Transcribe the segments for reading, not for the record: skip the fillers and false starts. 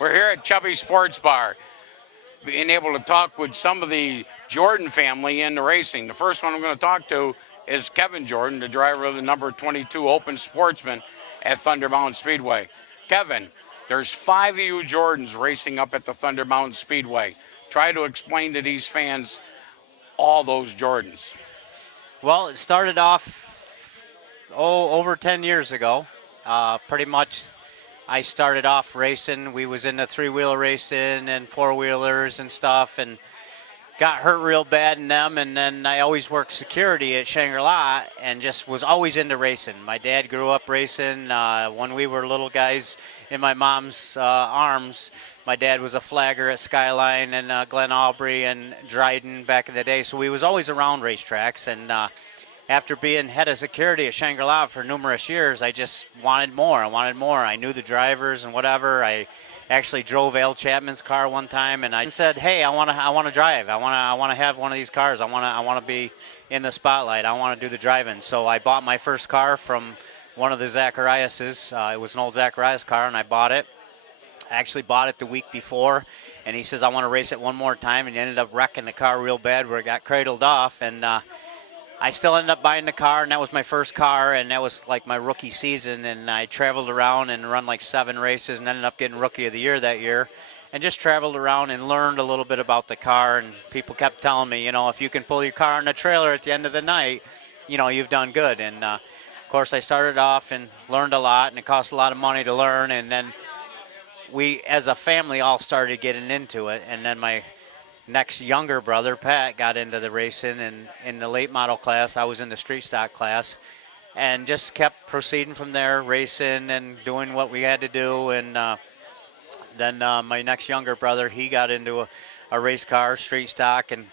We're here at Chubby Sports Bar, being able to talk with some of the Jordan family in the racing. The first one I'm going to talk to is Kevin Jordan, the driver of the number 22 Open Sportsman at Thunder Mountain Speedway. Kevin, there's 5 of you Jordans racing up at the Thunder Mountain Speedway. Try to explain to these fans all those Jordans. Well, it started off over 10 years ago. Pretty much I started off racing. We was into three-wheeler racing and four-wheelers and stuff, and got hurt real bad in them. And then I always worked security at Shangri-La and just was always into racing. My dad grew up racing. When we were little guys in my mom's arms, my dad was a flagger at Skyline and Glen Aubrey and Dryden back in the day. So we was always around racetracks. And after being head of security at Shangri-La for numerous years, I just wanted more. I knew the drivers and whatever. I actually drove Al Chapman's car one time, and I said, "Hey, I want to drive. I want to have one of these cars. I want to be in the spotlight. I want to do the driving." So I bought my first car from one of the Zachariases. It was an old Zacharias car, and I bought it. I actually bought it the week before, and he says, "I want to race it one more time," and he ended up wrecking the car real bad where it got cradled off, and I still ended up buying the car, and that was my first car, and that was like my rookie season, and I traveled around and run like 7 races and ended up getting Rookie of the Year that year, and just traveled around and learned a little bit about the car. And people kept telling me, if you can pull your car in the trailer at the end of the night, you've done good. And of course I started off and learned a lot, and it cost a lot of money to learn, and then we as a family all started getting into it. And then my next younger brother, Pat, got into the racing, and in the late model class, I was in the street stock class, and just kept proceeding from there, racing and doing what we had to do. And then my next younger brother, he got into a race car, street stock, and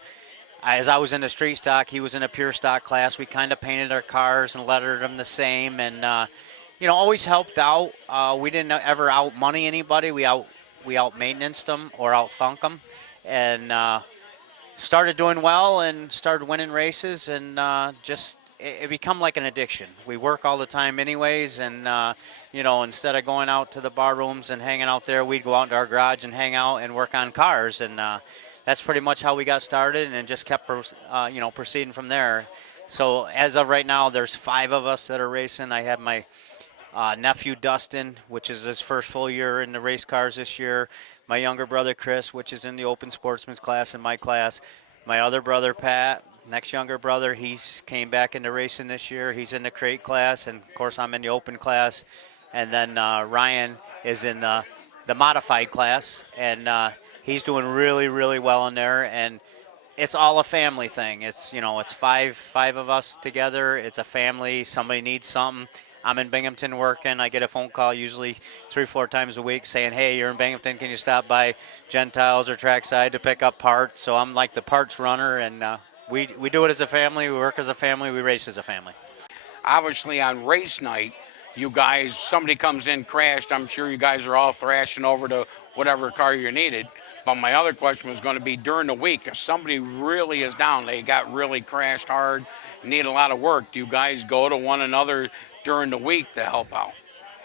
as I was in the street stock, he was in a pure stock class. We kind of painted our cars and lettered them the same, and always helped out. We didn't ever out money anybody. We out maintenanced them or out thunk them. And started doing well and started winning races, and it become like an addiction. We work all the time anyways, and instead of going out to the bar rooms and hanging out there, we'd go out into our garage and hang out and work on cars. And that's pretty much how we got started, and just kept proceeding from there. So as of right now, there's 5 of us that are racing. I have my nephew Dustin, which is his first full year in the race cars this year. My younger brother Chris, which is in the Open Sportsman's class in my class. My other brother Pat, next younger brother, he's came back into racing this year. He's in the crate class, and of course I'm in the open class. And then Ryan is in the modified class, and he's doing really, really well in there. And it's all a family thing. It's it's five of us together. It's a family. Somebody needs something. I'm in Binghamton working. I get a phone call usually 3-4 times a week saying, "Hey, you're in Binghamton. Can you stop by Gentiles or Trackside to pick up parts?" So I'm like the parts runner, and we do it as a family. We work as a family. We race as a family. Obviously, on race night, you guys, somebody comes in crashed. I'm sure you guys are all thrashing over to whatever car you needed. But my other question was going to be during the week, if somebody really is down, they got really crashed hard, need a lot of work, do you guys go to one another during the week to help out?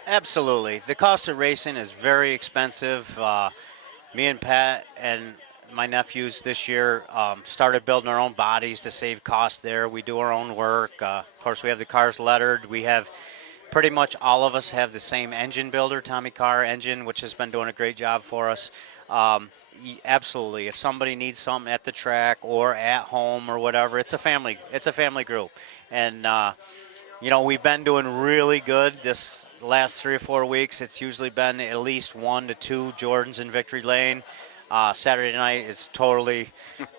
Absolutely. The cost of racing is very expensive. Me and Pat and my nephews this year started building our own bodies to save costs there. We do our own work. Of course, we have the cars lettered. We have pretty much all of us have the same engine builder, Tommy Carr Engine, which has been doing a great job for us. Absolutely. If somebody needs something at the track or at home or whatever, it's a family group. And we've been doing really good this last 3 or 4 weeks. It's usually been at least 1 to 2 Jordans in Victory Lane. Saturday night is totally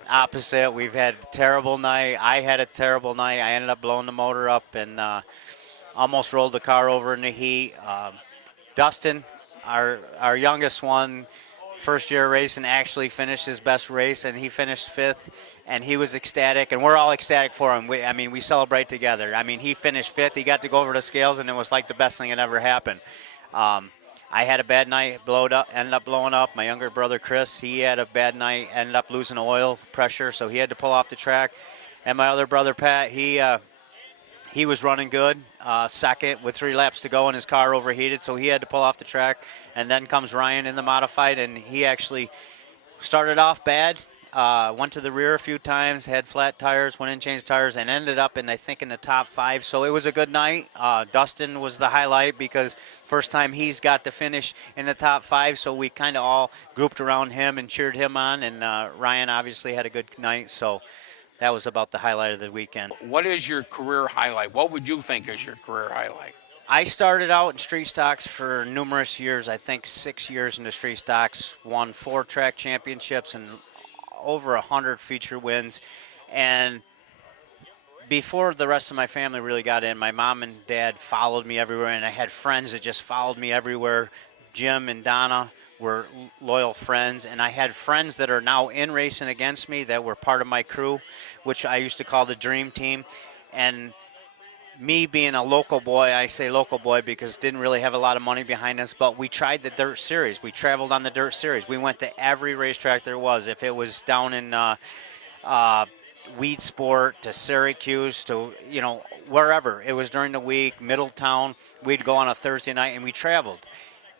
opposite. We've had a terrible night. I had a terrible night. I ended up blowing the motor up and almost rolled the car over in the heat. Dustin, our youngest one, first year racing, actually finished his best race, and he finished 5th. And he was ecstatic, and we're all ecstatic for him. We celebrate together. He finished 5th. He got to go over the scales, and it was like the best thing that ever happened. I had a bad night, ended up blowing up. My younger brother, Chris, he had a bad night, ended up losing oil pressure, so he had to pull off the track. And my other brother, Pat, he was running good. second with 3 laps to go, and his car overheated, so he had to pull off the track. And then comes Ryan in the modified, and he actually started off bad. Went to the rear a few times, had flat tires, went in, changed tires, and ended up in the top 5. So it was a good night. Dustin was the highlight because first time he's got to finish in the top 5. So we kind of all grouped around him and cheered him on. And Ryan obviously had a good night. So that was about the highlight of the weekend. What is your career highlight? What would you think is your career highlight? I started out in street stocks for numerous years. I think 6 years in the street stocks. Won 4 track championships and over 100 feature wins. And before the rest of my family really got in, my mom and dad followed me everywhere, and I had friends that just followed me everywhere. Jim and Donna were loyal friends, and I had friends that are now in racing against me that were part of my crew, which I used to call the Dream Team. And me being a local boy, I say local boy because didn't really have a lot of money behind us, but we tried the dirt series. We traveled on the dirt series. We went to every racetrack there was. If it was down in Weed Sport to Syracuse to, wherever. It was during the week, Middletown. We'd go on a Thursday night, and we traveled.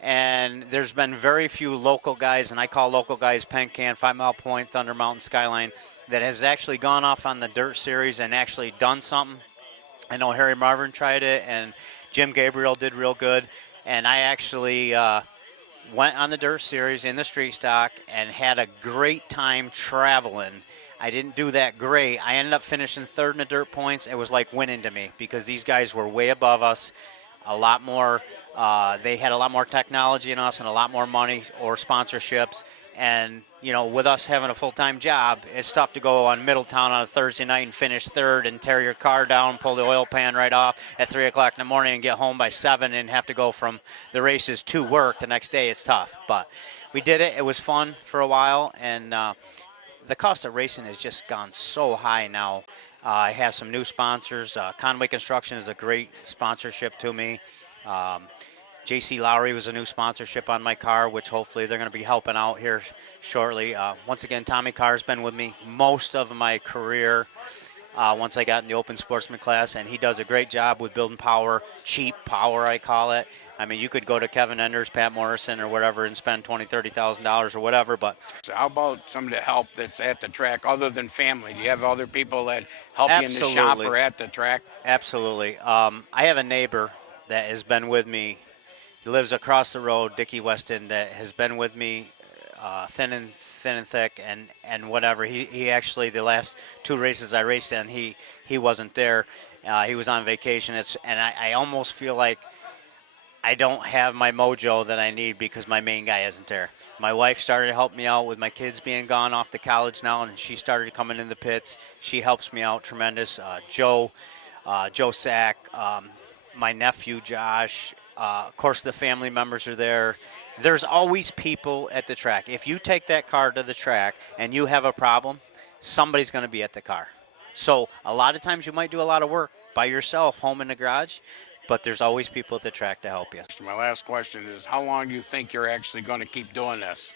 And there's been very few local guys, and I call local guys Penn Can, 5 Mile Point, Thunder Mountain, Skyline, that has actually gone off on the dirt series and actually done something. I know Harry Marvin tried it, and Jim Gabriel did real good. And I actually went on the dirt series in the street stock and had a great time traveling. I didn't do that great. I ended up finishing 3rd in the dirt points. It was like winning to me because these guys were way above us, a lot more. They had a lot more technology than us and a lot more money or sponsorships. And, with us having a full-time job, it's tough to go on Middletown on a Thursday night and finish 3rd and tear your car down, pull the oil pan right off at 3 o'clock in the morning and get home by 7 and have to go from the races to work the next day. It's tough. But we did it. It was fun for a while. And the cost of racing has just gone so high now. I have some new sponsors. Conway Construction is a great sponsorship to me. JC Lowry was a new sponsorship on my car, which hopefully they're going to be helping out here shortly. Once again, Tommy Carr's been with me most of my career once I got in the open sportsman class, and he does a great job with building power, cheap power I call it. I mean, you could go to Kevin Enders, Pat Morrison, or whatever and spend $20,000, $30,000 or whatever, but... So how about some of the help that's at the track other than family? Do you have other people that help you in the shop or at the track? Absolutely. I have a neighbor that has been with me. He lives across the road, Dickie Weston, that has been with me thin and thick and whatever. He actually, the last 2 races I raced in, he wasn't there. He was on vacation. And I almost feel like I don't have my mojo that I need because my main guy isn't there. My wife started to help me out with my kids being gone off to college now, and she started coming in the pits. She helps me out tremendous. Joe Sack, my nephew Josh, of course the family members are there. There's always people at the track. If you take that car to the track and you have a problem, somebody's going to be at the car. So a lot of times you might do a lot of work by yourself home in the garage, but there's always people at the track to help you. My last question is, how long do you think you're actually going to keep doing this?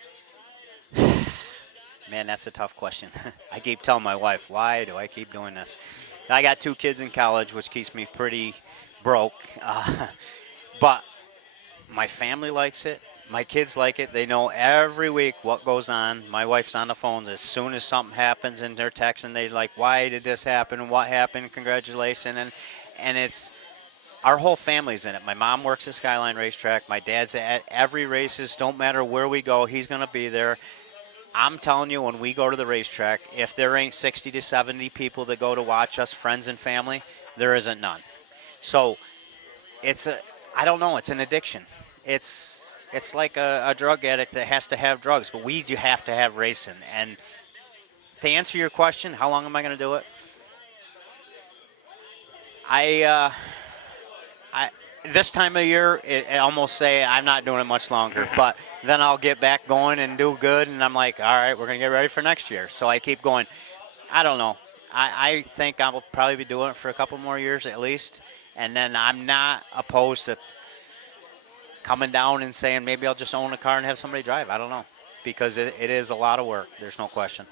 Man, that's a tough question. I keep telling my wife, why do I keep doing this? I got 2 kids in college, which keeps me pretty broke. But my family likes it. My kids like it. They know every week what goes on. My wife's on the phone as soon as something happens, and they're texting. They're like, why did this happen? What happened? Congratulations. And it's our whole family's in it. My mom works at Skyline Racetrack. My dad's at every races. Don't matter where we go, he's going to be there. I'm telling you, when we go to the racetrack, if there ain't 60 to 70 people that go to watch us, friends and family, there isn't none. So I don't know, it's an addiction. It's like a drug addict that has to have drugs, but we do have to have racing. And to answer your question, how long am I going to do it? I this time of year, I almost say I'm not doing it much longer, but then I'll get back going and do good, and I'm like, all right, we're going to get ready for next year. So I keep going. I don't know. I think I will probably be doing it for a couple more years at least, and then I'm not opposed to coming down and saying maybe I'll just own a car and have somebody drive. I don't know, because it is a lot of work. There's no question.